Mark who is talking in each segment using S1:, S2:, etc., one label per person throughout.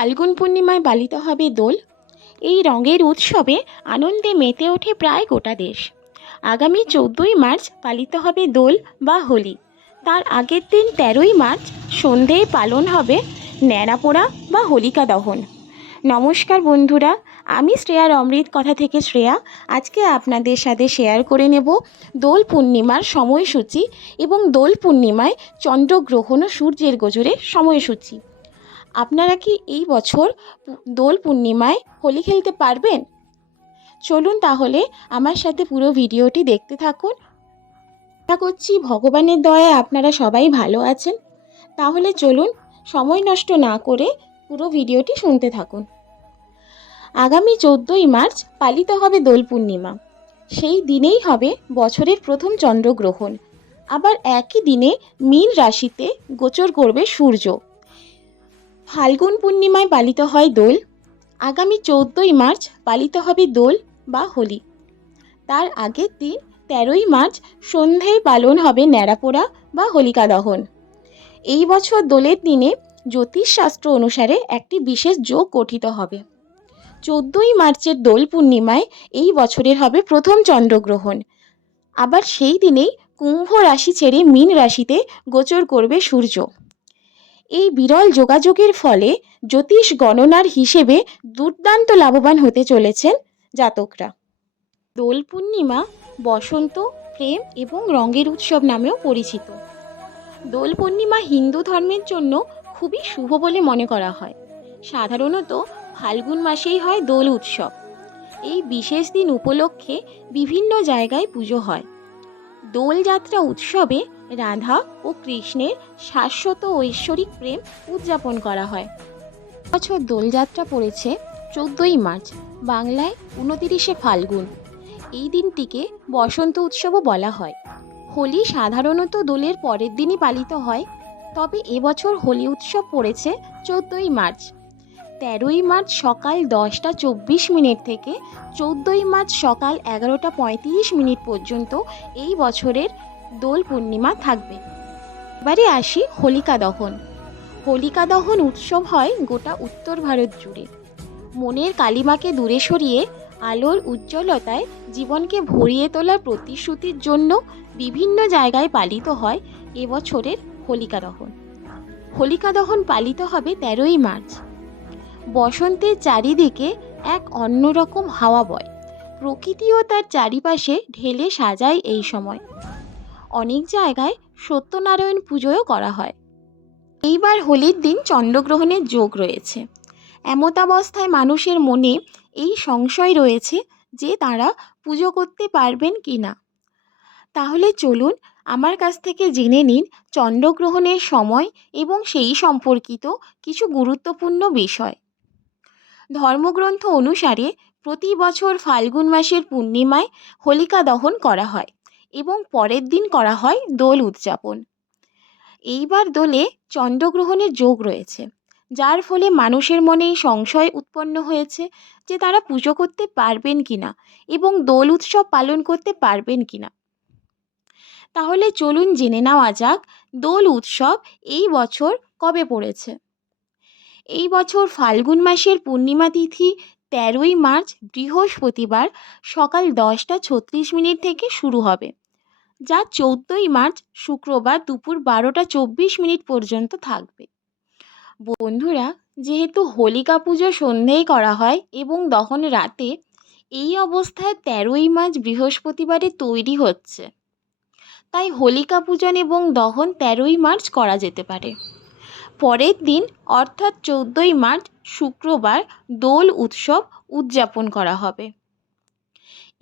S1: ফাল্গুন পূর্ণিমায় পালিত হবে দোল। এই রঙের উৎসবে আনন্দে মেতে ওঠে প্রায় গোটা দেশ। আগামী চোদ্দোই মার্চ পালিত হবে দোল বা হোলি। তার আগের দিন তেরোই মার্চ সন্ধেয় পালন হবে ন্যাড়াপোড়া বা হোলিকা দহন। নমস্কার বন্ধুরা, আমি শ্রেয়ার অমৃত। কথা থেকে শ্রেয়া, আজকে আপনাদের সাথে শেয়ার করে নেব দোল পূর্ণিমার সময়সূচি এবং দোল পূর্ণিমায় চন্দ্রগ্রহণ ও সূর্যের গোচরের সময়সূচি। আপনারা কি এই বছর দোল পূর্ণিমায় হোলি খেলতে পারবেন? চলুন তাহলে আমার সাথে পুরো ভিডিওটি দেখতে থাকুন। আশা করছি ভগবানের দয়ায় আপনারা সবাই ভালো আছেন। তাহলে চলুন সময় নষ্ট না করে পুরো ভিডিওটি শুনতে থাকুন। আগামী চোদ্দোই মার্চ পালিত হবে দোল পূর্ণিমা। সেই দিনেই হবে বছরের প্রথম চন্দ্রগ্রহণ। আবার একই দিনে মীন রাশিতে গোচর করবে সূর্য। ফাল্গুন পূর্ণিমায় পালিত হয় দোল। আগামী চৌদ্দই মার্চ পালিত হবে দোল বা হোলি। তার আগের দিন তেরোই মার্চ সন্ধ্যায় পালন হবে ন্যাড়াপোড়া বা হোলিকা দহন। এই বছর দোলের দিনে জ্যোতিষশাস্ত্র অনুসারে একটি বিশেষ যোগ গঠিত হবে। চোদ্দোই মার্চের দোল পূর্ণিমায় এই বছরের হবে প্রথম চন্দ্রগ্রহণ। আবার সেই দিনেই কুম্ভ রাশি ছেড়ে মীন রাশিতে গোচর করবে সূর্য। এই বিরল যোগাযোগের ফলে জ্যোতিষ গণনার হিসেবে দুর্দান্ত লাভবান হতে চলেছেন জাতকরা। দোল পূর্ণিমা, বসন্ত, প্রেম এবং রঙের উৎসব নামেও পরিচিত। দোল পূর্ণিমা হিন্দু ধর্মের জন্য খুবই শুভ বলে মনে করা হয়। সাধারণত ফাল্গুন মাসেই হয় দোল উৎসব। এই বিশেষ দিন উপলক্ষে বিভিন্ন জায়গায় পুজো হয়। দোলযাত্রা উৎসবে রাধা ও কৃষ্ণের শাশ্বত ঐশ্বরিক প্রেম উদযাপন করা হয়। বছর দোলযাত্রা পড়েছে চোদ্দোই মার্চ, বাংলায় উনতিরিশে ফাল্গুন। এই দিনটিকে বসন্ত উৎসবও বলা হয়। হোলি সাধারণত দোলের পরের দিনই পালিত হয়, তবে এবছর হোলি উৎসব পড়েছে চোদ্দোই মার্চ। তেরোই মার্চ সকাল দশটা চব্বিশ মিনিট থেকে চোদ্দোই মার্চ সকাল এগারোটা পঁয়ত্রিশ মিনিট পর্যন্ত এই বছরের দোল পূর্ণিমা থাকবে। এবারে আসি হোলিকা দহন। হোলিকা দহন উৎসব হয় গোটা উত্তর ভারত জুড়ে। মনের কালিমাকে দূরে সরিয়ে আলোর উজ্জ্বলতায় জীবনকে ভরিয়ে তোলার প্রতিশ্রুতির জন্য বিভিন্ন জায়গায় পালিত হয় এবছরের হোলিকা দহন। হোলিকা দহন পালিত হবে তেরোই মার্চ। বসন্তের চারিদিকে এক অন্যরকম হাওয়া বয়। প্রকৃতিও তার চারিপাশে ঢেলে সাজায় এই সময়। অনেক জায়গায় সত্যনারায়ণ পুজোও করা হয়। এইবার হোলির দিন চন্দ্রগ্রহণের যোগ রয়েছে। এমতাবস্থায় মানুষের মনে এই সংশয় রয়েছে যে তারা পুজো করতে পারবেন কি না। তাহলে চলুন আমার কাছ থেকে জেনে নিন চন্দ্রগ্রহণের সময় এবং সেই সম্পর্কিত কিছু গুরুত্বপূর্ণ বিষয়। ধর্মগ্রন্থ অনুসারে প্রতি বছর ফাল্গুন মাসের পূর্ণিমায় হোলিকা দহন করা হয় এবং পরের দিন করা হয় দোল উদযাপন। এইবার দোলে চন্দ্রগ্রহণের যোগ রয়েছে, যার ফলে মানুষের মনে সংশয় উৎপন্ন হয়েছে যে তারা পুজো করতে পারবেন কিনা এবং দোল উৎসব পালন করতে পারবেন কিনা। তাহলে চলুন জেনে নেওয়া যাক দোল উৎসব এই বছর কবে পড়েছে। এই বছর ফাল্গুন মাসের পূর্ণিমা তিথি তেরোই মার্চ বৃহস্পতিবার সকাল দশটা ছত্রিশ মিনিট থেকে শুরু হবে, যা চৌদ্দই মার্চ শুক্রবার দুপুর বারোটা চব্বিশ মিনিট পর্যন্ত থাকবে। বন্ধুরা, যেহেতু হোলিকা পুজো সন্ধেয় করা হয় এবং দহন রাতে, এই অবস্থায় তেরোই মার্চ বৃহস্পতিবারে তৈরি হচ্ছে। তাই হোলিকা পূজন এবং দহন তেরোই মার্চ করা যেতে পারে। পরের দিন, অর্থাৎ চৌদ্দোই মার্চ, শুক্রবার, দোল উৎসব উদযাপন করা হবে।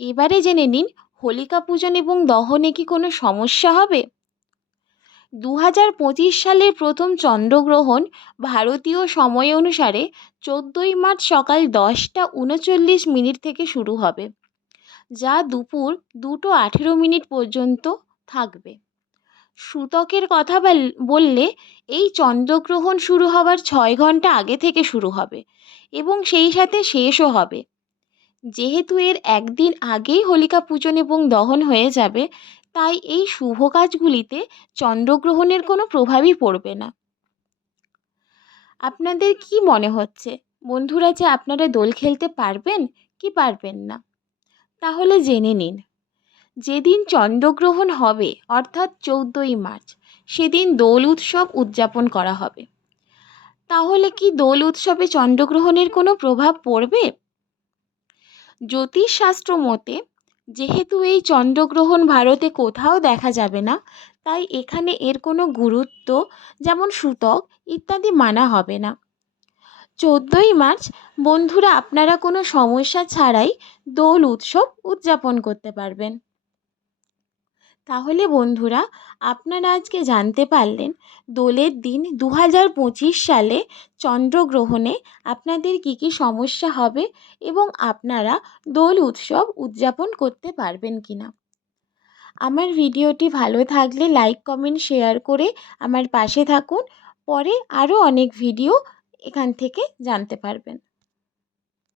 S1: এবারে জেনে নিন, হোলিকা পূজন এবং দহনে কি কোনো সমস্যা হবে? দু হাজার পঁচিশ সালের প্রথম চন্দ্রগ্রহণ ভারতীয় সময় অনুসারে চোদ্দোই মার্চ সকাল দশটা উনচল্লিশ মিনিট থেকে শুরু হবে, যা দুপুর দুটো আঠেরো মিনিট পর্যন্ত থাকবে। সূতকের কথা বল- বললে এই চন্দ্রগ্রহণ শুরু হওয়ার ছয় ঘণ্টা আগে থেকে শুরু হবে এবং সেই সাথে শেষও হবে। যেহেতু এর একদিন আগেই হোলিকা পূজন এবং দহন হয়ে যাবে, তাই এই শুভ কাজগুলিতে চন্দ্রগ্রহণের কোনো প্রভাবই পড়বে না। আপনাদের কি মনে হচ্ছে? বন্ধুরা, যে আপনারা দোল খেলতে পারবেন কি পারবেন না? তাহলে জেনে নিন। যেদিন চন্দ্রগ্রহণ হবে, অর্থাৎ চৌদ্দই মার্চ, সেদিন দোল উৎসব উদযাপন করা হবে। তাহলে কি দোল উৎসবে চন্দ্রগ্রহণের কোনো প্রভাব পড়বে? জ্যোতিষশাস্ত্র মতে, যেহেতু এই চন্দ্রগ্রহণ ভারতে কোথাও দেখা যাবে না, তাই এখানে এর কোনো গুরুত্ব, যেমন সূতক, ইত্যাদি মানা হবে না। চোদ্দোই মার্চ, বন্ধুরা আপনারা কোনো সমস্যা ছাড়াই দোল উৎসব উদযাপন করতে পারবেন। তাহলে বন্ধুরা, আপনারা আজকে জানতে পারলেন, দোলের দিন দু হাজার পঁচিশ সালে চন্দ্রগ্রহণে আপনাদের কী কী সমস্যা হবে এবং আপনারা দোল উৎসব উদযাপন করতে পারবেন কি না আমার ভিডিওটি ভালো থাকলে লাইক কমেন্ট শেয়ার করে আমার পাশে থাকুন। পরে আরও অনেক ভিডিও এখান থেকে জানতে পারবেন।